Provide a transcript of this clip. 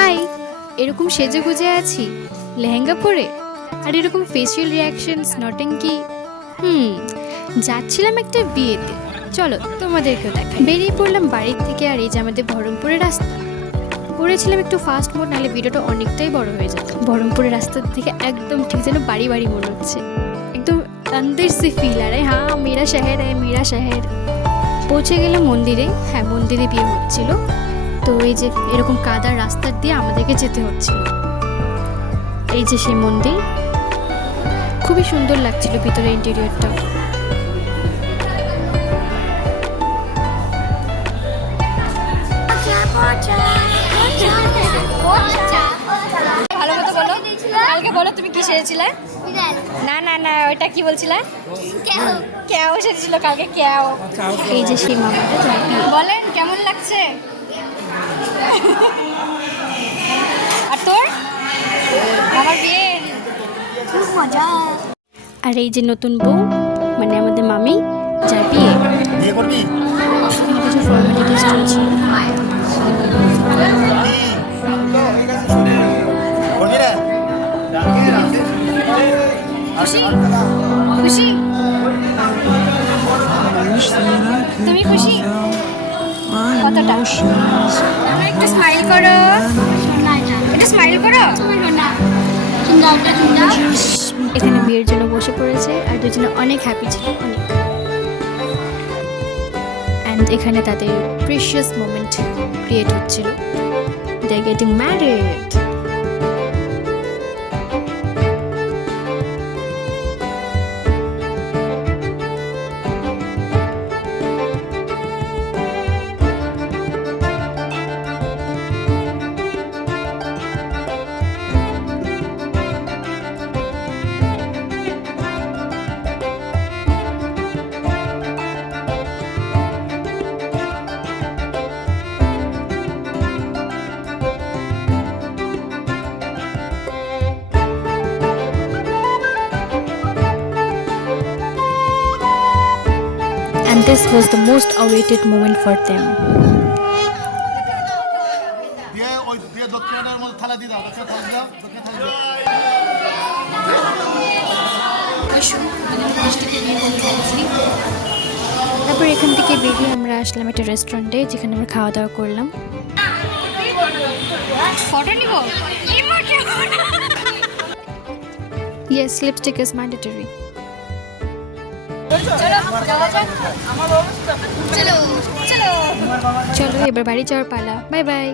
High, এরকম সেজে গুজে আছি লেহেঙ্গা পরে, আর এরকম ফেসিয়াল রিয়াকশনস নটেঙ্কি। যাচ্ছিলাম একটা বিয়েতে, চলো তোমাদেরকেও দেখাই। বেরিয়ে পড়লাম বাড়ির থেকে, আর এই যে আমাদের বহরমপুরের রাস্তা। করেছিলাম একটু ফাস্ট মোড, নাহলে ভিডিওটা অনেকটাই বড় হয়ে যেত। বহরমপুরের রাস্তা থেকে একদম ঠিক যেন বাড়ি বাড়ি মনে হচ্ছে, একদম अंदर से ফিল আর হ্যাঁ মেরা শহর হ্যাঁ মেরা শহর। পৌঁছে গেলাম মন্দিরে। হ্যাঁ, মন্দিরে বিয়ে হচ্ছিল, তো এই যে এরকম কাদার রাস্তার দিয়ে আমাদেরকে যেতে হচ্ছিল। এই যে সেই মন্দির, খুবই সুন্দর লাগছিল ভিতরে ইন্টেরিয়রটা। ভালো মতো বলো, কালকে বলো তুমি কি সেরেছিলে? না না না, ওইটা কি বলছিলে? ক্যাও সেরেছিল কালকে, ক্যাও। এই যে সেই মামাটা যায়। বলেন কেমন লাগছে? আর তোর আমার বিয়ে খুব মজা। আর এই যে নতুন বউ, মানে আমাদের মামি, যার বিয়ে। বিয়ে করবি? এখানে কিছু ফর্মালিটিস চলছে। করবি রে? খুশি খুশি তুমি খুশি কতটা? একটু স্মাইল করো, একটু স্মাইল করো। এখানে বিয়ের জন্য বসে পড়েছে, আর দুজনে অনেক হ্যাপি ছিল, অনেক। অ্যান্ড এখানে তাদের প্রিশিয়াস মোমেন্ট ক্রিয়েট হচ্ছিল। They are getting married. And this was the most awaited moment for them. দিয়ে ওই দিয়ে দক্ষিণের মধ্যে থালা দিয়ে দাও, দক্ষিণ থালা দাও, দক্ষিণ থালা দাও। তারপর এখান থেকে বেরিয়ে আমরা আসলাম একটা রেস্টুরেন্টে, যেখানে আমরা খাওয়া দাওয়া করলাম। ফটো নিব? Yes, lipstick is mandatory. চলো চলো চলো এবার বাড়ি যাওয়ার পালা। Bye bye.